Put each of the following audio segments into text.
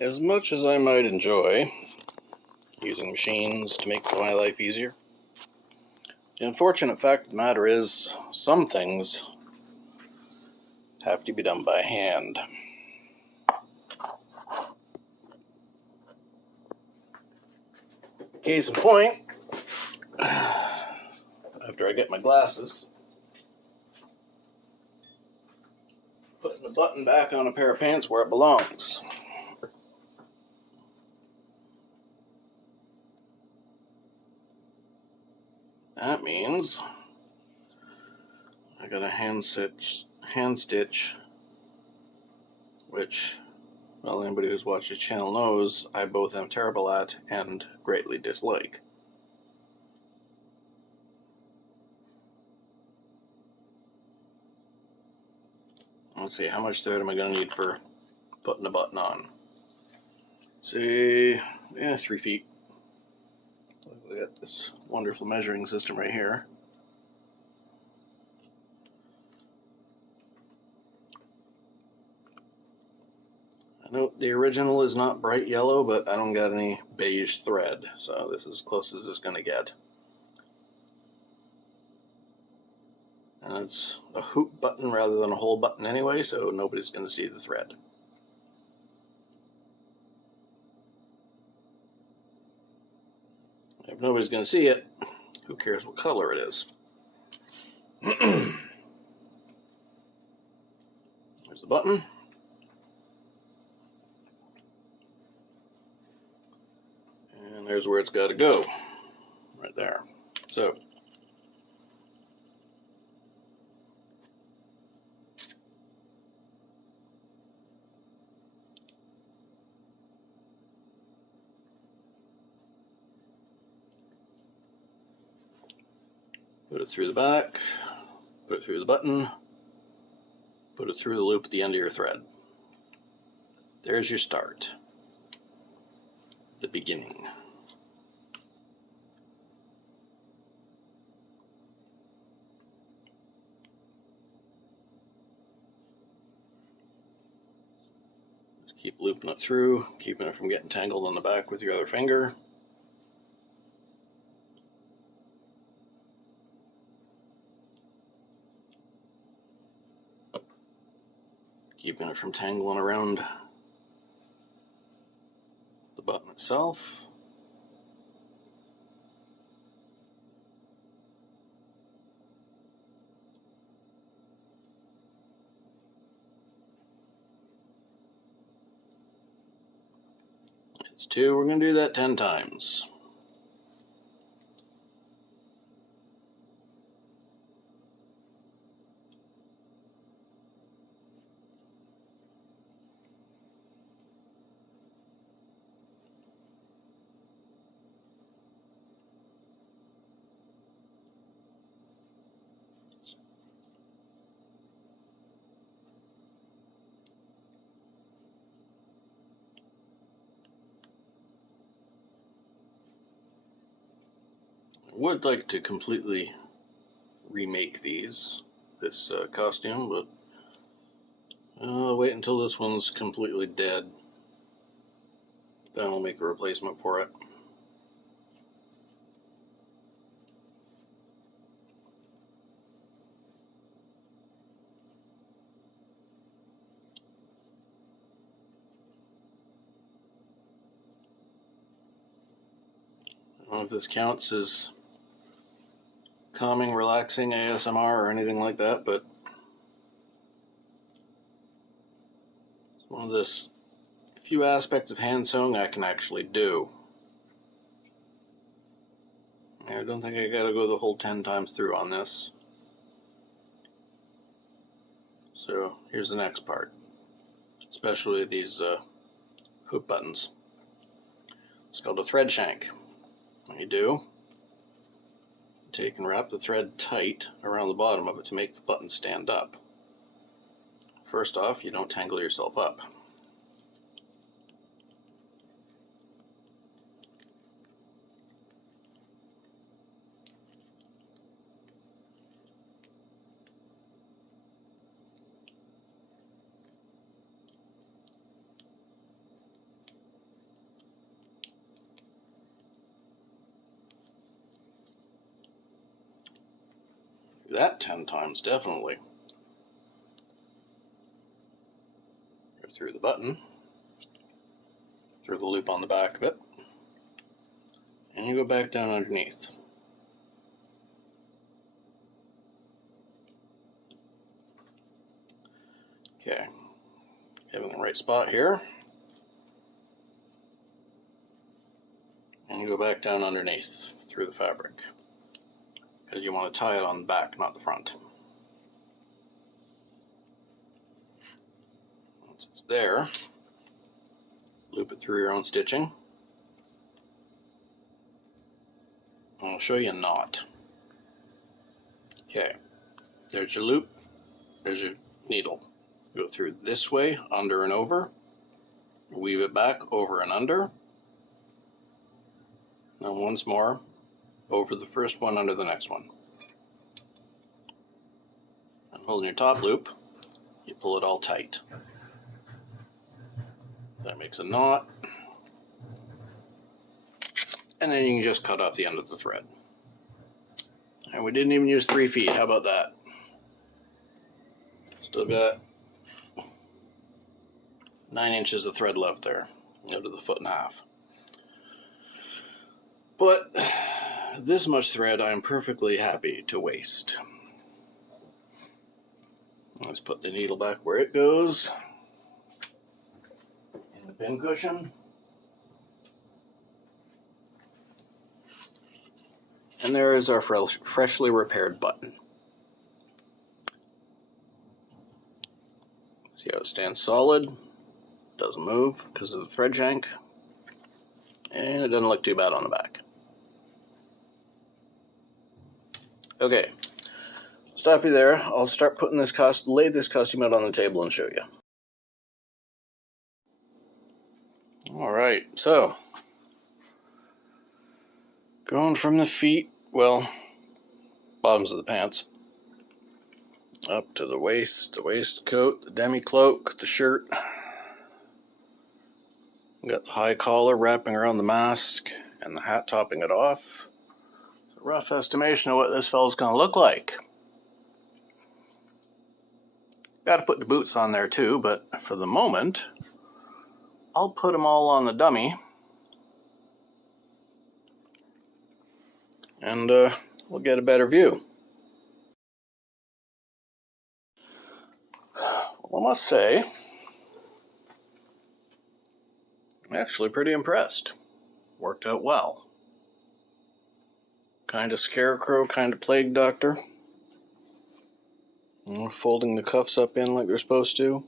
As much as I might enjoy using machines to make my life easier, the unfortunate fact of the matter is some things have to be done by hand. Case in point, after I get my glasses, putting the button back on a pair of pants where it belongs. That means I got a hand stitch, which, well, anybody who's watched this channel knows I both am terrible at and greatly dislike. Let's see, how much thread am I going to need for putting the button on? Say, 3 feet. We got this wonderful measuring system right here. I know the original is not bright yellow, but I don't got any beige thread, so this is as close as it's going to get. And it's a hoop button rather than a hole button anyway, so nobody's going to see the thread. If nobody's going to see it, who cares what color it is? There's the button. And there's where it's got to go. Right there. So, put it through the back, put it through the button, put it through the loop at the end of your thread. There's your start. The beginning. Just keep looping it through, keeping it from getting tangled on the back with your other finger. Keeping it from tangling around the button itself. It's 2, we're going to do that 10 times. I would like to completely remake this costume, but I'll wait until this one's completely dead. Then I'll make a replacement for it. I don't know if this counts as calming, relaxing ASMR or anything like that, but it's one of the few aspects of hand sewing I can actually do. I don't think I gotta go the whole 10 times through on this. So here's the next part, especially these hoop buttons. It's called a thread shank. What you do, take and wrap the thread tight around the bottom of it to make the button stand up. First off, you don't tangle yourself up. that 10 times, definitely. Go through the button, through the loop on the back of it, and you go back down underneath. Okay, having the right spot here, and you go back down underneath through the fabric, because you want to tie it on the back, not the front. Once it's there, loop it through your own stitching. And I'll show you a knot. Okay, there's your loop, there's your needle. Go through this way, under and over, weave it back, over and under. Now once more, over the first one, under the next one. And holding your top loop, you pull it all tight. That makes a knot. And then you can just cut off the end of the thread. And we didn't even use 3 feet, how about that? Still got 9 inches of thread left there, out of the 1.5 feet. But this much thread I'm perfectly happy to waste. Let's put the needle back where it goes, in the pin cushion. And there is our freshly repaired button. See how it stands solid, doesn't move because of the thread shank, and it doesn't look too bad on the back. Okay, stop you there. I'll start putting this lay this costume out on the table and show you. Alright, so going from the feet, well, bottoms of the pants, up to the waist, the waistcoat, the demi-cloak, the shirt. We got the high collar wrapping around the mask and the hat topping it off. It's a rough estimation of what this fella's going to look like. Got to put the boots on there too, but for the moment, I'll put them all on the dummy. And we'll get a better view. Well, I must say, I'm actually pretty impressed. Worked out well. Kind of scarecrow, kind of plague doctor. Folding the cuffs up in like they're supposed to.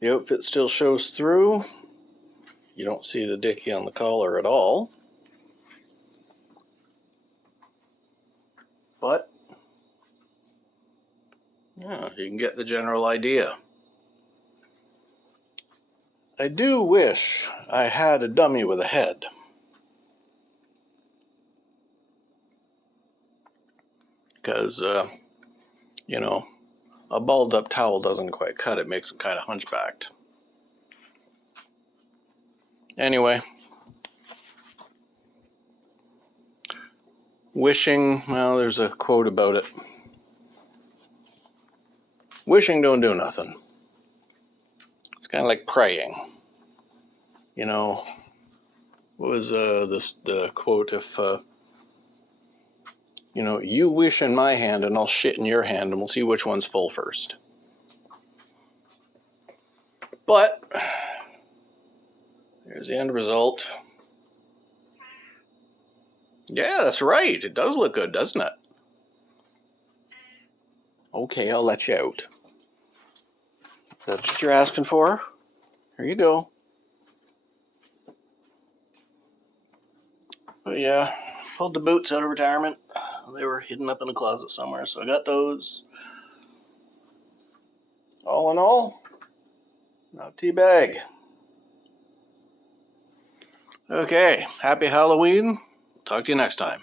The outfit still shows through. You don't see the dicky on the collar at all. But, yeah, you can get the general idea. I do wish I had a dummy with a head. Because, you know, a balled up towel doesn't quite cut it, makes it kind of hunchbacked. Anyway, wishing, well, there's a quote about it. Wishing don't do nothing. It's kind of like praying. You know, what was the quote? If you know, you wish in my hand and I'll shit in your hand and we'll see which one's full first. But here's the end result. Yeah, that's right. It does look good, doesn't it? Okay, I'll let you out. That's what you're asking for. Here you go. But yeah, pulled the boots out of retirement. They were hidden up in a closet somewhere, so I got those. All in all, not too bad. Okay, happy Halloween. Talk to you next time.